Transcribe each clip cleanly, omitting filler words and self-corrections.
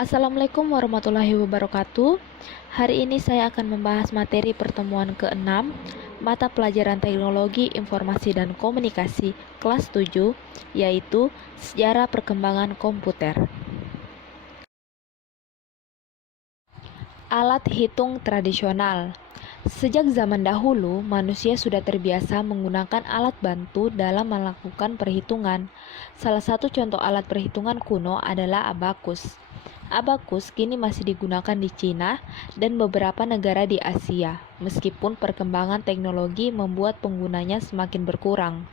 Assalamualaikum warahmatullahi wabarakatuh. Hari ini saya akan membahas materi pertemuan ke-6 mata pelajaran Teknologi Informasi dan Komunikasi kelas 7, yaitu Sejarah Perkembangan Komputer. Alat hitung tradisional. Sejak zaman dahulu, manusia sudah terbiasa menggunakan alat bantu dalam melakukan perhitungan. Salah satu contoh alat perhitungan kuno adalah abakus. Abakus kini masih digunakan di Cina dan beberapa negara di Asia, meskipun perkembangan teknologi membuat penggunanya semakin berkurang.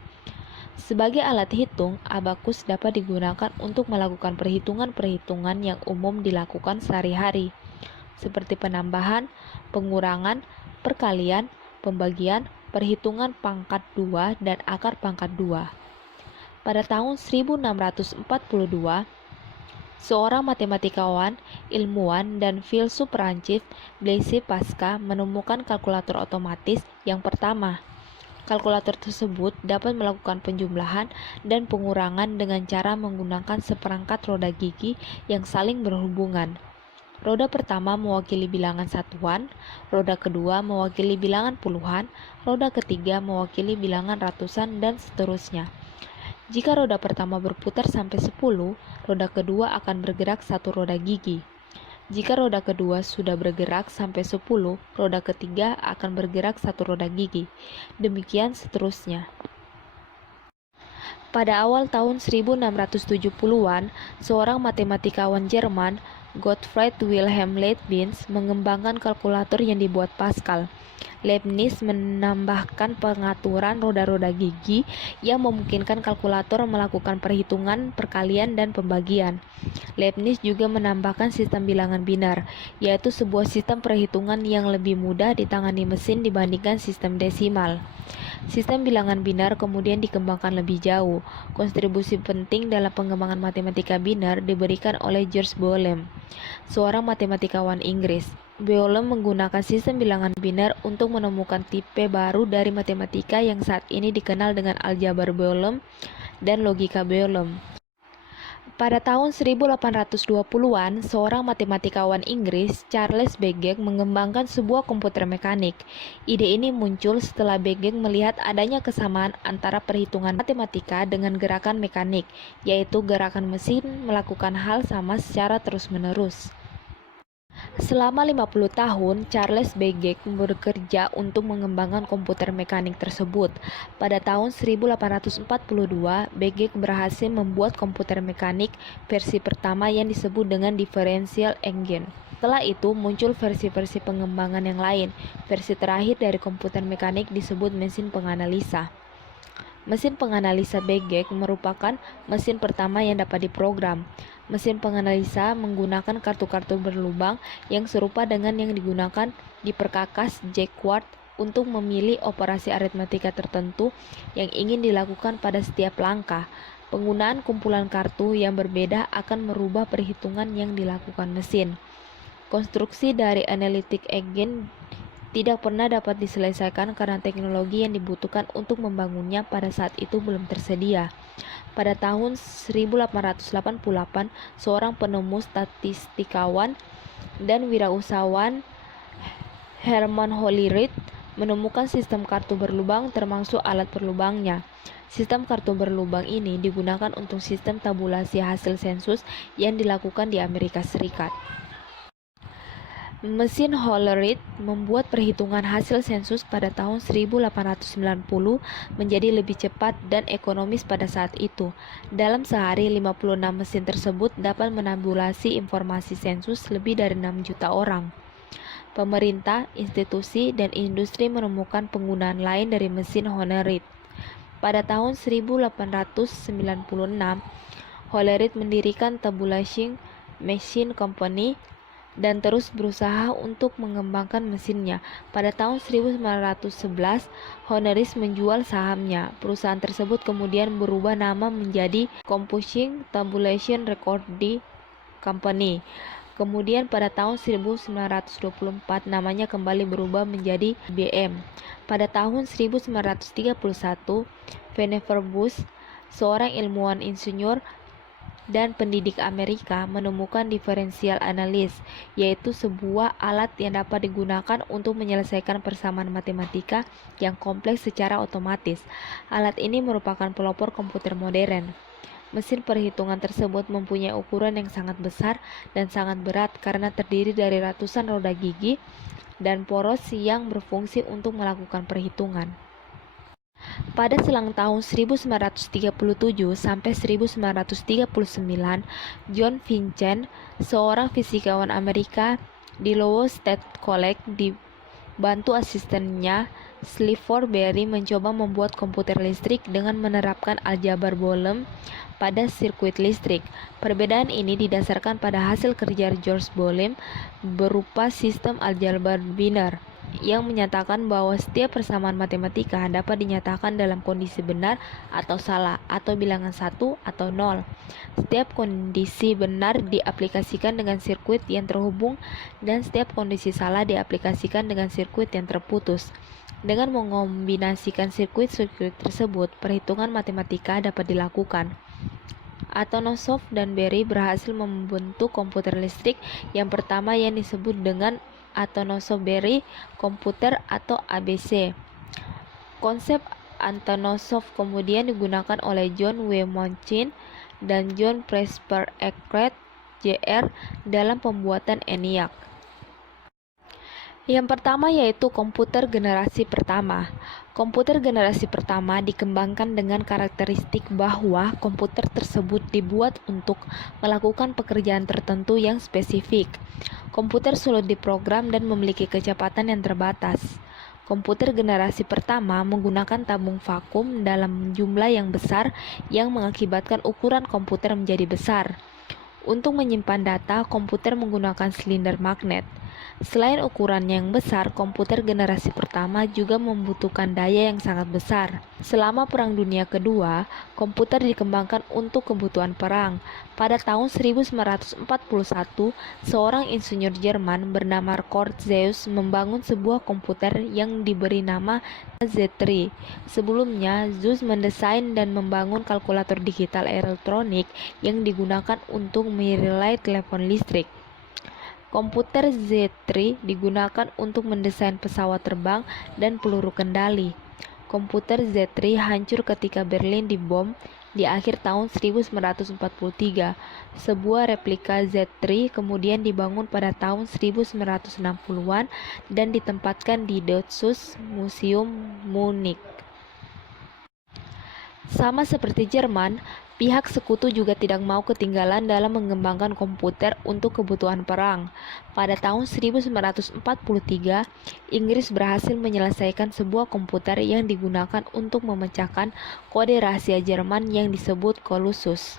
Sebagai alat hitung, abakus dapat digunakan untuk melakukan perhitungan-perhitungan yang umum dilakukan sehari-hari, seperti penambahan, pengurangan, perkalian, pembagian, perhitungan pangkat 2 dan akar pangkat 2. Pada tahun 1642, seorang matematikawan, ilmuwan, dan filsuf Prancis, Blaise Pascal, menemukan kalkulator otomatis yang pertama. Kalkulator tersebut dapat melakukan penjumlahan dan pengurangan dengan cara menggunakan seperangkat roda gigi yang saling berhubungan. Roda pertama mewakili bilangan satuan, roda kedua mewakili bilangan puluhan, roda ketiga mewakili bilangan ratusan, dan seterusnya. Jika roda pertama berputar sampai 10, roda kedua akan bergerak satu roda gigi. Jika roda kedua sudah bergerak sampai 10, roda ketiga akan bergerak satu roda gigi. Demikian seterusnya. Pada awal tahun 1670-an, seorang matematikawan Jerman, Gottfried Wilhelm Leibniz, mengembangkan kalkulator yang dibuat Pascal. Leibniz menambahkan pengaturan roda-roda gigi yang memungkinkan kalkulator melakukan perhitungan, perkalian, dan pembagian. Leibniz juga menambahkan sistem bilangan binar, yaitu sebuah sistem perhitungan yang lebih mudah ditangani mesin dibandingkan sistem desimal. Sistem bilangan binar kemudian dikembangkan lebih jauh. Kontribusi penting dalam pengembangan matematika binar diberikan oleh George Boole, seorang matematikawan Inggris. Boole menggunakan sistem bilangan binar untuk menemukan tipe baru dari matematika yang saat ini dikenal dengan aljabar Boole dan logika Boole. Pada tahun 1820-an, seorang matematikawan Inggris, Charles Babbage, mengembangkan sebuah komputer mekanik. Ide ini muncul setelah Babbage melihat adanya kesamaan antara perhitungan matematika dengan gerakan mekanik, yaitu gerakan mesin melakukan hal sama secara terus-menerus. Selama 50 tahun, Charles Babbage bekerja untuk mengembangkan komputer mekanik tersebut. Pada tahun 1842, Babbage berhasil membuat komputer mekanik versi pertama yang disebut dengan differential engine. Setelah itu muncul versi-versi pengembangan yang lain. Versi terakhir dari komputer mekanik disebut mesin penganalisa. Mesin penganalisa Babbage merupakan mesin pertama yang dapat diprogram. Mesin penganalisa menggunakan kartu-kartu berlubang yang serupa dengan yang digunakan di perkakas Jacquard untuk memilih operasi aritmatika tertentu yang ingin dilakukan pada setiap langkah. Penggunaan kumpulan kartu yang berbeda akan merubah perhitungan yang dilakukan mesin. Konstruksi dari analytic engine tidak pernah dapat diselesaikan karena teknologi yang dibutuhkan untuk membangunnya pada saat itu belum tersedia. Pada tahun 1888, seorang penemu statistikawan dan wirausahawan Herman Hollerith menemukan sistem kartu berlubang termasuk alat berlubangnya. Sistem kartu berlubang ini digunakan untuk sistem tabulasi hasil sensus yang dilakukan di Amerika Serikat. Mesin Hollerith membuat perhitungan hasil sensus pada tahun 1890 menjadi lebih cepat dan ekonomis pada saat itu. Dalam sehari, 56 mesin tersebut dapat menabulasi informasi sensus lebih dari 6 juta orang. Pemerintah, institusi, dan industri menemukan penggunaan lain dari mesin Hollerith. Pada tahun 1896, Hollerith mendirikan Tabulation Machine Company dan terus berusaha untuk mengembangkan mesinnya. Pada tahun 1911, Hollerith menjual sahamnya. Perusahaan tersebut kemudian berubah nama menjadi Computing Tabulation Recording Company. Kemudian pada tahun 1924 namanya kembali berubah menjadi IBM. Pada tahun 1931, Vannevar Bush, seorang ilmuwan insinyur dan pendidik Amerika menemukan differential analysis, yaitu sebuah alat yang dapat digunakan untuk menyelesaikan persamaan matematika yang kompleks secara otomatis. Alat ini merupakan pelopor komputer modern. Mesin perhitungan tersebut mempunyai ukuran yang sangat besar dan sangat berat karena terdiri dari ratusan roda gigi dan poros yang berfungsi untuk melakukan perhitungan. Pada selang tahun 1937 sampai 1939, John Vincent, seorang fisikawan Amerika di Iowa State College, dibantu asistennya Clifford Berry mencoba membuat komputer listrik dengan menerapkan aljabar Boole pada sirkuit listrik. Perbedaan ini didasarkan pada hasil kerja George Boole berupa sistem aljabar biner, yang menyatakan bahwa setiap persamaan matematika dapat dinyatakan dalam kondisi benar atau salah, atau bilangan 1 atau 0. Setiap kondisi benar diaplikasikan dengan sirkuit yang terhubung dan setiap kondisi salah diaplikasikan dengan sirkuit yang terputus. Dengan mengombinasikan sirkuit-sirkuit tersebut, perhitungan matematika dapat dilakukan. Atanasov dan Berry berhasil membentuk komputer listrik yang pertama yang disebut dengan Atanasov-Berry komputer atau ABC. Konsep Atanasov kemudian digunakan oleh John W. Monchin dan John Presper Eckert Jr. dalam pembuatan ENIAC. Yang pertama yaitu komputer generasi pertama. Komputer generasi pertama dikembangkan dengan karakteristik bahwa komputer tersebut dibuat untuk melakukan pekerjaan tertentu yang spesifik. Komputer sulit diprogram dan memiliki kecepatan yang terbatas. Komputer generasi pertama menggunakan tabung vakum dalam jumlah yang besar yang mengakibatkan ukuran komputer menjadi besar. Untuk menyimpan data, komputer menggunakan silinder magnet. Selain ukurannya yang besar, komputer generasi pertama juga membutuhkan daya yang sangat besar. Selama Perang Dunia Kedua, komputer dikembangkan untuk kebutuhan perang. Pada tahun 1941, seorang insinyur Jerman bernama Kurt Zeiss membangun sebuah komputer yang diberi nama Z3. Sebelumnya, Zeiss mendesain dan membangun kalkulator digital elektronik yang digunakan untuk merelay telepon listrik. Komputer Z3 digunakan untuk mendesain pesawat terbang dan peluru kendali. Komputer Z3 hancur ketika Berlin dibom di akhir tahun 1943. Sebuah replika Z3 kemudian dibangun pada tahun 1960-an dan ditempatkan di Deutsches Museum Munich. Sama seperti Jerman, pihak sekutu juga tidak mau ketinggalan dalam mengembangkan komputer untuk kebutuhan perang. Pada tahun 1943, Inggris berhasil menyelesaikan sebuah komputer yang digunakan untuk memecahkan kode rahasia Jerman yang disebut Colossus.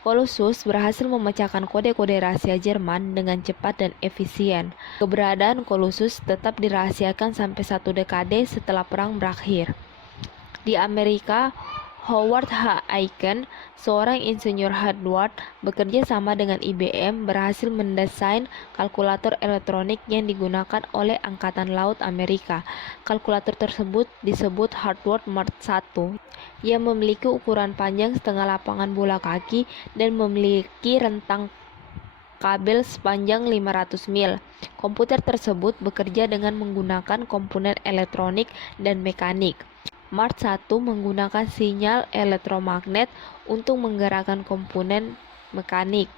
Colossus berhasil memecahkan kode-kode rahasia Jerman dengan cepat dan efisien. Keberadaan Colossus tetap dirahasiakan sampai 1 dekade setelah perang berakhir. Di Amerika, Howard H. Aiken, seorang insinyur hardware bekerja sama dengan IBM, berhasil mendesain kalkulator elektronik yang digunakan oleh Angkatan Laut Amerika. Kalkulator tersebut disebut Hardware Mark I, yang memiliki ukuran panjang setengah lapangan bola kaki dan memiliki rentang kabel sepanjang 500 mil. Komputer tersebut bekerja dengan menggunakan komponen elektronik dan mekanik. Mark I menggunakan sinyal elektromagnet untuk menggerakkan komponen mekanik.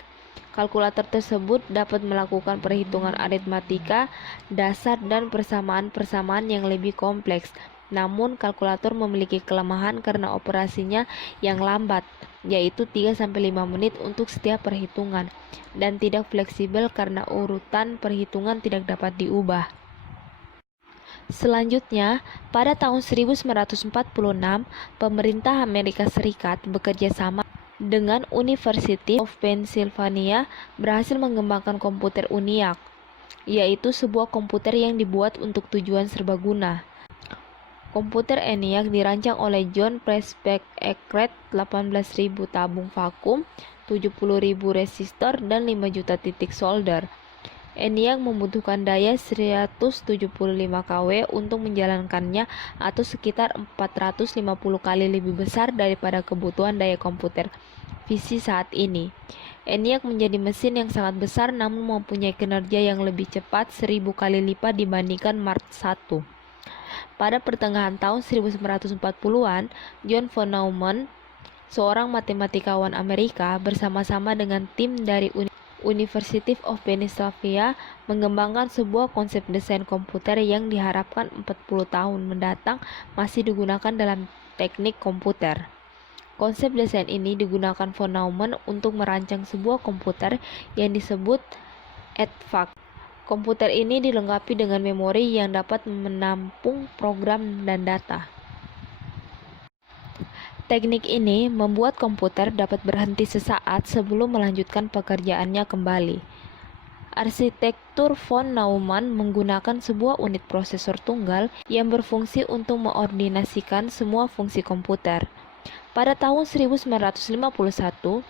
Kalkulator tersebut dapat melakukan perhitungan aritmatika dasar dan persamaan-persamaan yang lebih kompleks. Namun, kalkulator memiliki kelemahan karena operasinya yang lambat, yaitu 3-5 menit untuk setiap perhitungan, dan tidak fleksibel karena urutan perhitungan tidak dapat diubah. Selanjutnya, pada tahun 1946, pemerintah Amerika Serikat bekerja sama dengan University of Pennsylvania berhasil mengembangkan komputer ENIAC, yaitu sebuah komputer yang dibuat untuk tujuan serbaguna. Komputer ENIAC dirancang oleh John Presper Eckert, 18.000 tabung vakum, 70.000 resistor, dan 5 juta titik solder. ENIAC membutuhkan daya 175 kW untuk menjalankannya, atau sekitar 450 kali lebih besar daripada kebutuhan daya komputer televisi saat ini. ENIAC menjadi mesin yang sangat besar namun mempunyai kinerja yang lebih cepat 1000 kali lipat dibandingkan Mark I. Pada pertengahan tahun 1940-an, John von Neumann, seorang matematikawan Amerika, bersama-sama dengan tim dari University of Pennsylvania mengembangkan sebuah konsep desain komputer yang diharapkan 40 tahun mendatang masih digunakan dalam teknik komputer. Konsep desain ini digunakan von Neumann untuk merancang sebuah komputer yang disebut EDVAC. Komputer ini dilengkapi dengan memori yang dapat menampung program dan data. Teknik ini membuat komputer dapat berhenti sesaat sebelum melanjutkan pekerjaannya kembali. Arsitektur von Neumann menggunakan sebuah unit prosesor tunggal yang berfungsi untuk mengordinasikan semua fungsi komputer. Pada tahun 1951,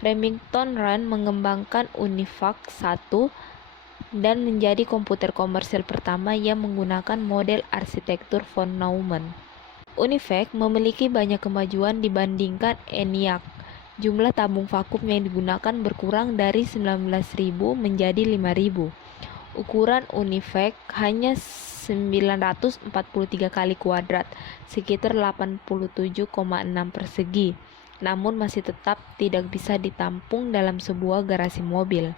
Remington Rand mengembangkan UNIVAC 1 dan menjadi komputer komersial pertama yang menggunakan model arsitektur von Neumann. UNIVAC memiliki banyak kemajuan dibandingkan ENIAC. Jumlah tabung vakum yang digunakan berkurang dari 19.000 menjadi 5.000. Ukuran UNIVAC hanya 943 kali kuadrat, sekitar 87,6 persegi, namun masih tetap tidak bisa ditampung dalam sebuah garasi mobil.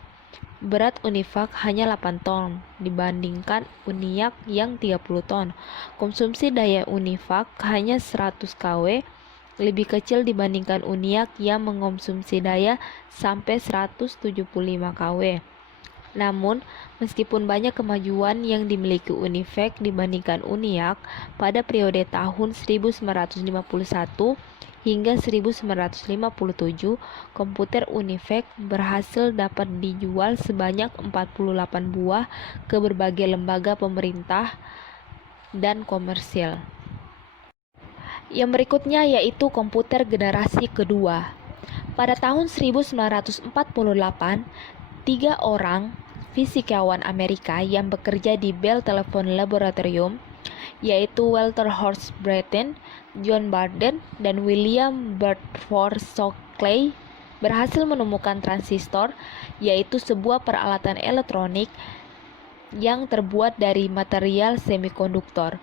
Berat UNIVAC hanya 8 ton dibandingkan UNIAC yang 30 ton. Konsumsi daya UNIVAC hanya 100 kW, lebih kecil dibandingkan UNIAC yang mengonsumsi daya sampai 175 kW. Namun, meskipun banyak kemajuan yang dimiliki UNIVAC dibandingkan UNIAC, pada periode tahun 1951 hingga 1957, komputer UNIVAC berhasil dapat dijual sebanyak 48 buah ke berbagai lembaga pemerintah dan komersial. Yang berikutnya yaitu komputer generasi kedua. Pada tahun 1948, 3 orang fisikawan Amerika yang bekerja di Bell Telephone Laboratory, yaitu Walter Horst Brattain, John Barden, dan William Bedford Shockley, berhasil menemukan transistor, yaitu sebuah peralatan elektronik yang terbuat dari material semikonduktor.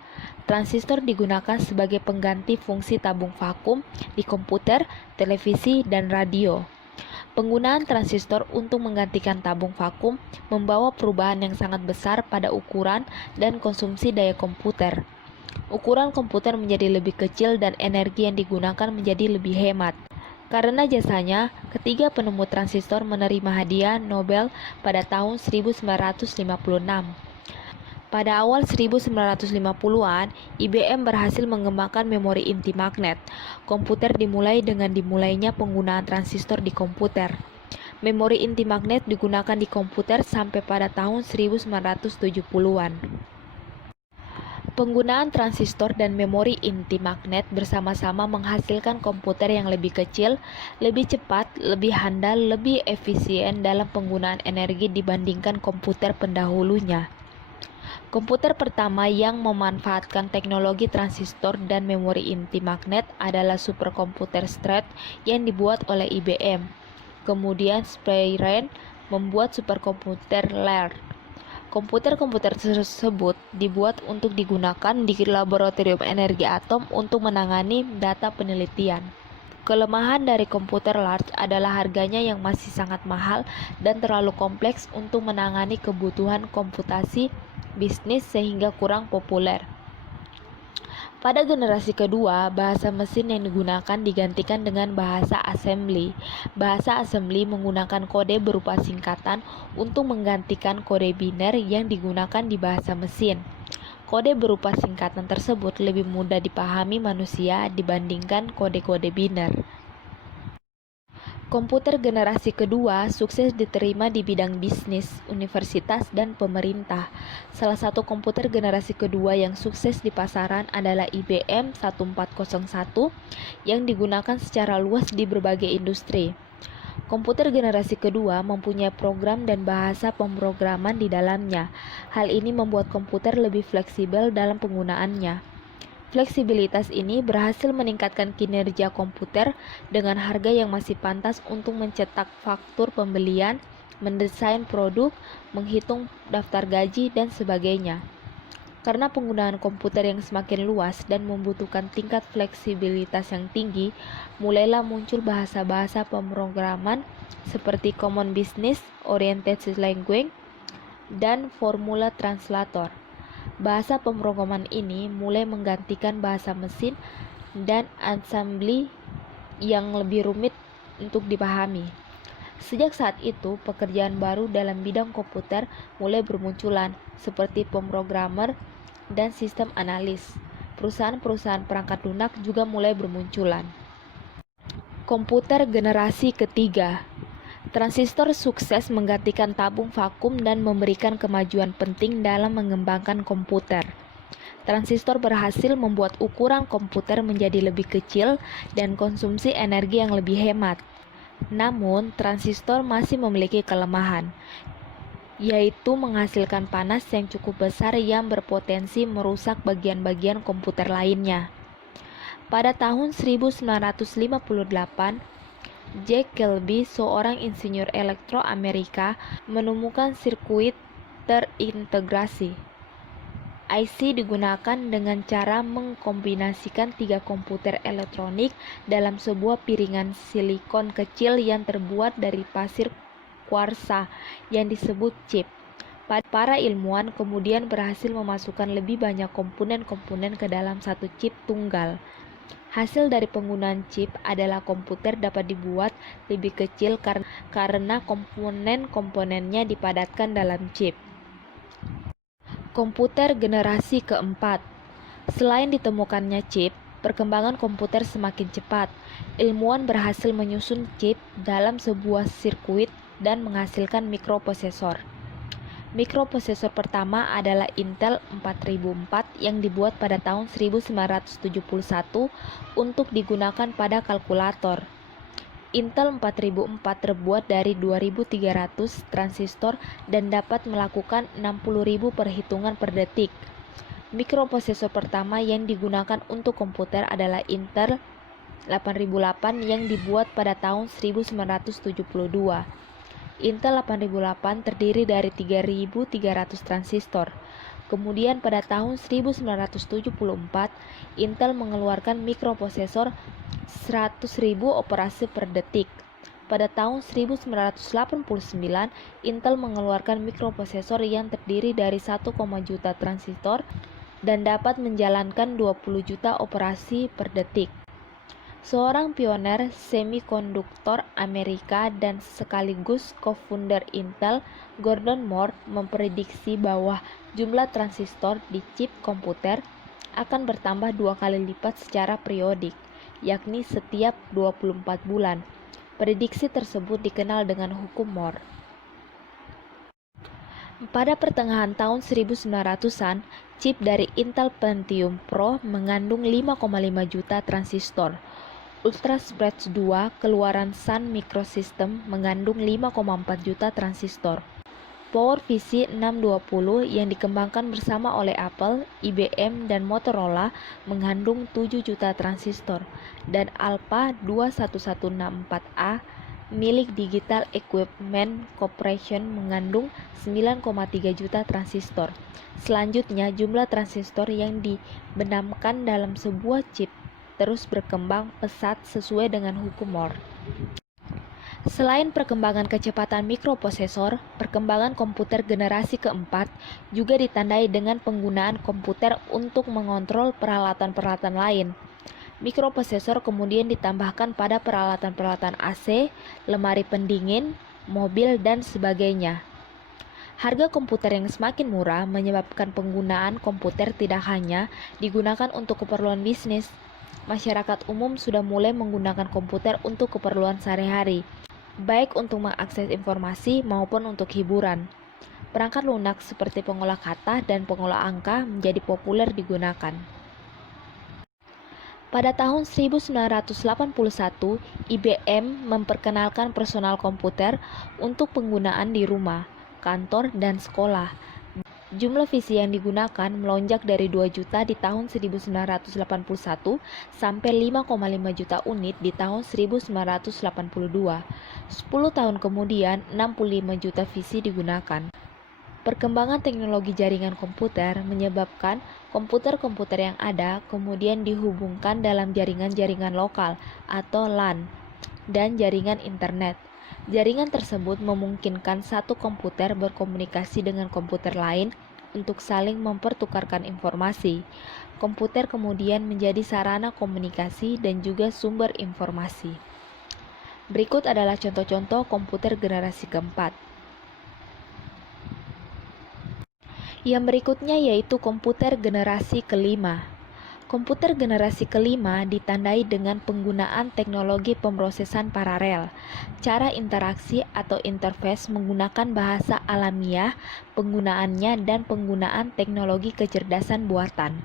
Transistor digunakan sebagai pengganti fungsi tabung vakum di komputer, televisi, dan radio. Penggunaan transistor untuk menggantikan tabung vakum membawa perubahan yang sangat besar pada ukuran dan konsumsi daya komputer. Ukuran komputer menjadi lebih kecil dan energi yang digunakan menjadi lebih hemat. Karena jasanya, ketiga penemu transistor menerima hadiah Nobel pada tahun 1956. Pada awal 1950-an, IBM berhasil mengembangkan memori inti magnet. Komputer dimulai dengan dimulainya penggunaan transistor di komputer. Memori inti magnet digunakan di komputer sampai pada tahun 1970-an. Penggunaan transistor dan memori inti magnet bersama-sama menghasilkan komputer yang lebih kecil, lebih cepat, lebih handal, lebih efisien dalam penggunaan energi dibandingkan komputer pendahulunya. Komputer pertama yang memanfaatkan teknologi transistor dan memori inti magnet adalah superkomputer Street yang dibuat oleh IBM. Kemudian Spirent membuat superkomputer Laird. Komputer-komputer tersebut dibuat untuk digunakan di laboratorium energi atom untuk menangani data penelitian. Kelemahan dari komputer large adalah harganya yang masih sangat mahal dan terlalu kompleks untuk menangani kebutuhan komputasi bisnis sehingga kurang populer. Pada generasi kedua, bahasa mesin yang digunakan digantikan dengan bahasa assembly. Bahasa assembly menggunakan kode berupa singkatan untuk menggantikan kode biner yang digunakan di bahasa mesin. Kode berupa singkatan tersebut lebih mudah dipahami manusia dibandingkan kode-kode biner. Komputer generasi kedua sukses diterima di bidang bisnis, universitas, dan pemerintah. Salah satu komputer generasi kedua yang sukses di pasaran adalah IBM 1401 yang digunakan secara luas di berbagai industri. Komputer generasi kedua mempunyai program dan bahasa pemrograman di dalamnya. Hal ini membuat komputer lebih fleksibel dalam penggunaannya. Fleksibilitas ini berhasil meningkatkan kinerja komputer dengan harga yang masih pantas untuk mencetak faktur pembelian, mendesain produk, menghitung daftar gaji, dan sebagainya. Karena penggunaan komputer yang semakin luas dan membutuhkan tingkat fleksibilitas yang tinggi, mulailah muncul bahasa-bahasa pemrograman seperti Common Business Oriented Language dan Formula Translator. Bahasa pemrograman ini mulai menggantikan bahasa mesin dan assembly yang lebih rumit untuk dipahami. Sejak saat itu, pekerjaan baru dalam bidang komputer mulai bermunculan, seperti pemrogramer dan sistem analis. Perusahaan-perusahaan perangkat lunak juga mulai bermunculan. Komputer generasi ketiga. Transistor sukses menggantikan tabung vakum dan memberikan kemajuan penting dalam mengembangkan komputer. Transistor berhasil membuat ukuran komputer menjadi lebih kecil dan konsumsi energi yang lebih hemat. Namun, transistor masih memiliki kelemahan, yaitu menghasilkan panas yang cukup besar yang berpotensi merusak bagian-bagian komputer lainnya. Pada tahun 1958, Jack Kilby, seorang insinyur elektro Amerika, menemukan sirkuit terintegrasi. IC digunakan dengan cara mengkombinasikan 3 komputer elektronik dalam sebuah piringan silikon kecil yang terbuat dari pasir kuarsa yang disebut chip. Para ilmuwan kemudian berhasil memasukkan lebih banyak komponen-komponen ke dalam satu chip tunggal. Hasil dari penggunaan chip adalah komputer dapat dibuat lebih kecil karena komponen-komponennya dipadatkan dalam chip. Komputer generasi keempat. Selain ditemukannya chip, perkembangan komputer semakin cepat. Ilmuwan berhasil menyusun chip dalam sebuah sirkuit dan menghasilkan mikroprosesor. Mikroprosesor pertama adalah Intel 4004 yang dibuat pada tahun 1971 untuk digunakan pada kalkulator. Intel 4004 terbuat dari 2300 transistor dan dapat melakukan 60.000 perhitungan per detik. Mikroprosesor pertama yang digunakan untuk komputer adalah Intel 8008 yang dibuat pada tahun 1972. Intel 8008 terdiri dari 3.300 transistor. Kemudian pada tahun 1974, Intel mengeluarkan mikroprosesor 100.000 operasi per detik. Pada tahun 1989, Intel mengeluarkan mikroprosesor yang terdiri dari 1, juta transistor dan dapat menjalankan 20 juta operasi per detik. Seorang pioner semikonduktor Amerika dan sekaligus co-founder Intel, Gordon Moore, memprediksi bahwa jumlah transistor di chip komputer akan bertambah 2 kali lipat secara periodik, yakni setiap 24 bulan. Prediksi tersebut dikenal dengan hukum Moore. Pada pertengahan tahun 1900-an, chip dari Intel Pentium Pro mengandung 5,5 juta transistor. Ultraspeed 2 keluaran Sun Microsystems mengandung 5,4 juta transistor. PowerPC 620 yang dikembangkan bersama oleh Apple, IBM, dan Motorola mengandung 7 juta transistor, dan Alpha 21164A milik Digital Equipment Corporation mengandung 9,3 juta transistor. Selanjutnya, jumlah transistor yang dibenamkan dalam sebuah chip terus berkembang pesat sesuai dengan hukum Moore. Selain perkembangan kecepatan mikroprosesor, perkembangan komputer generasi keempat juga ditandai dengan penggunaan komputer untuk mengontrol peralatan-peralatan lain. Mikroprosesor kemudian ditambahkan pada peralatan-peralatan AC, lemari pendingin, mobil, dan sebagainya. Harga komputer yang semakin murah menyebabkan penggunaan komputer tidak hanya digunakan untuk keperluan bisnis. Masyarakat umum sudah mulai menggunakan komputer untuk keperluan sehari-hari, baik untuk mengakses informasi maupun untuk hiburan. Perangkat lunak seperti pengolah kata dan pengolah angka menjadi populer digunakan. Pada tahun 1981, IBM memperkenalkan personal komputer untuk penggunaan di rumah, kantor, dan sekolah. Jumlah visi yang digunakan melonjak dari 2 juta di tahun 1981 sampai 5,5 juta unit di tahun 1982. 10 tahun kemudian, 65 juta visi digunakan. Perkembangan teknologi jaringan komputer menyebabkan komputer-komputer yang ada kemudian dihubungkan dalam jaringan-jaringan lokal atau LAN dan jaringan internet. Jaringan tersebut memungkinkan satu komputer berkomunikasi dengan komputer lain untuk saling mempertukarkan informasi. Komputer kemudian menjadi sarana komunikasi dan juga sumber informasi. Berikut adalah contoh-contoh komputer generasi keempat. Yang berikutnya yaitu komputer generasi kelima. Komputer generasi kelima ditandai dengan penggunaan teknologi pemrosesan paralel, cara interaksi atau interface menggunakan bahasa alamiah, penggunaannya dan penggunaan teknologi kecerdasan buatan.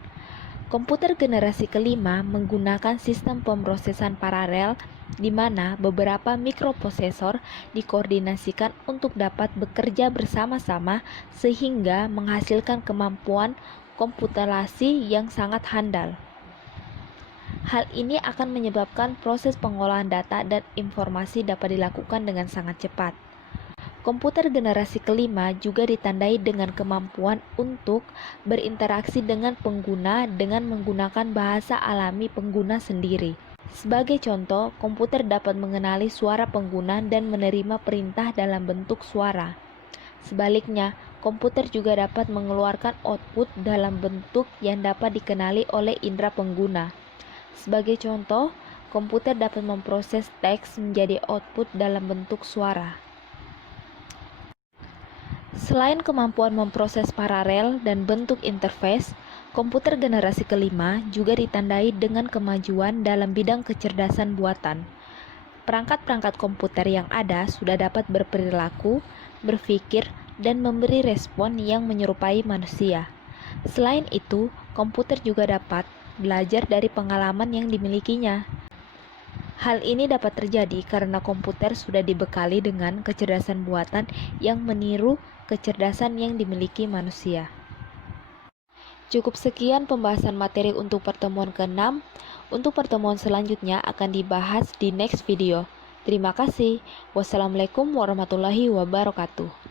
Komputer generasi kelima menggunakan sistem pemrosesan paralel di mana beberapa mikroprosesor dikoordinasikan untuk dapat bekerja bersama-sama sehingga menghasilkan kemampuan komputasi yang sangat handal. Hal ini akan menyebabkan proses pengolahan data dan informasi dapat dilakukan dengan sangat cepat. Komputer generasi kelima juga ditandai dengan kemampuan untuk berinteraksi dengan pengguna dengan menggunakan bahasa alami pengguna sendiri. Sebagai contoh, komputer dapat mengenali suara pengguna dan menerima perintah dalam bentuk suara. Sebaliknya, komputer juga dapat mengeluarkan output dalam bentuk yang dapat dikenali oleh indera pengguna. Sebagai contoh, komputer dapat memproses teks menjadi output dalam bentuk suara. Selain kemampuan memproses paralel dan bentuk interface, komputer generasi kelima juga ditandai dengan kemajuan dalam bidang kecerdasan buatan. Perangkat-perangkat komputer yang ada sudah dapat berperilaku, berpikir, dan memberi respon yang menyerupai manusia. Selain itu, komputer juga dapat belajar dari pengalaman yang dimilikinya. Hal ini dapat terjadi karena komputer sudah dibekali dengan kecerdasan buatan yang meniru kecerdasan yang dimiliki manusia. Cukup sekian pembahasan materi untuk pertemuan ke-6. Untuk pertemuan selanjutnya akan dibahas di next video. Terima kasih. Wassalamualaikum warahmatullahi wabarakatuh.